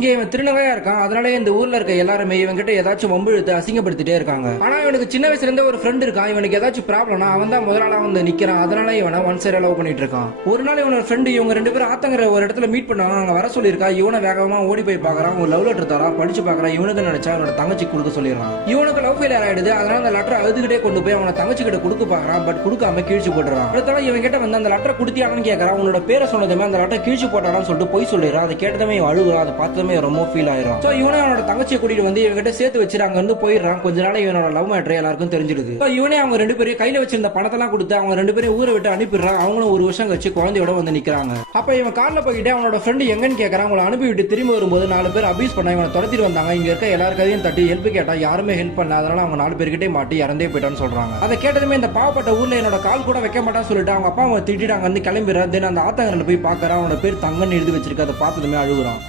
இங்க இவன் திருநங்கையா இருக்கான். அதனால இந்த ஊர்ல இருக்க எல்லாருமே இவன் கிட்ட ஏதாச்சும் வம்பு இழுத்து அசிங்கப்படுத்திட்டே இருக்காங்க. ஆனா இவனுக்கு சின்ன வயசுல இருந்தே ஒரு ஃப்ரெண்ட் இருக்கான். இவனுக்கு ஏதாச்சும் ப்ராப்ளம்னா அவன் தான் முதலாளா வந்து நிக்கிறான். அதனால இவனை ஒன் சைடா லவ் பண்ணிட்டு இருக்கான். ஒரு நாள் இவனோட ஃப்ரெண்ட் இவங்க ரெண்டு பேரும் ஆத்தங்கிற ஒரு இடத்துல மீட் பண்ணாங்க. அங்க வர சொல்லியிருக்கா. இவனை வேகமா ஓடி போய் பாக்குறான். ஒரு லவ் லெட்டர் தரா படிச்சு பாக்குறான். இவனுக்கு நினைச்சா அவனோட தங்கச்சி கொடுக்க சொல்லிடுறான். இவனுக்கு லவ் ஃபெயிலியர் ஆயிடுது. அதனால அந்த லெட்டர் அழுதுகிட்டே கொண்டு போய் அவன தங்கச்சி கிட்ட கொடுக்க பாக்குறான். பட் கொடுக்காம கீழ்ச்சி போட்டுறான். அடுத்தால இவன் கிட்ட வந்து அந்த லெட்டர் கொடுத்தியானு கேட்கறான். உன்னோட பேரை சொன்னதுமே அந்த லெட்டர் கீழ்ச்சி போட்டான்னு சொல்லிட்டு போய் சொல்லிடுறான். அதை கேட்டதுமே இவன் அழுகுறான். அதை பார்த்ததுமே ரொம்ப ஃபீல் ஆயிரும். சோ இவனே அவனோட தங்கச்சியை கூட்டிட்டு வந்து இவங்கிட்ட சேர்த்து வச்சு அங்க இருந்து போயிடுறான். கொஞ்ச நாள் இவனோட லவ் மேட்டர் எல்லாருக்கும் தெரிஞ்சிடுது. இவனே அவங்க ரெண்டு பேரும் கையில வச்சிருந்த பணத்தெல்லாம் கொடுத்து அவங்க ரெண்டு பேரும் ஊரை விட்டு அனுப்பிடுறான். அவங்களும் ஒரு வருஷம் கழிச்சு குழந்தையோட வந்து நிக்கிறாங்க. அப்ப இவன் கார்ல போயிட்டு அவனோட ஃப்ரெண்ட் எங்கன்னு கேட்கறான். அவங்களை அனுப்பி விட்டு திரும்பி வரும்போது 4 பேர் அபியூஸ் பண்ண இவனை துரத்திட்டு வந்தாங்க. இங்க இருக்க எல்லார் கதையும் தட்டி ஹெல்ப் கேட்டா யாருமே ஹெல்ப் பண்ண. அதனால அவங்க 4 பேர்கிட்டே மாட்டி இறந்தே போயிட்டான்னு சொல்றாங்க. அதை கேட்டதுமே இந்த பாவப்பட்ட ஊர்ல என்னோட கால் கூட வைக்க மாட்டான்னு சொல்லிட்டு அவங்க அப்பா அவங்க திட்டிட்டு அங்க இருந்து கிளம்பிடுறான். தென் அந்த ஆத்தங்கரில் போய் பாக்குறான். அவனோட பேர் தங்கன்னு எழுதி வச்சிருக்க. அதை பார்த்ததுமே அழுகுறான்.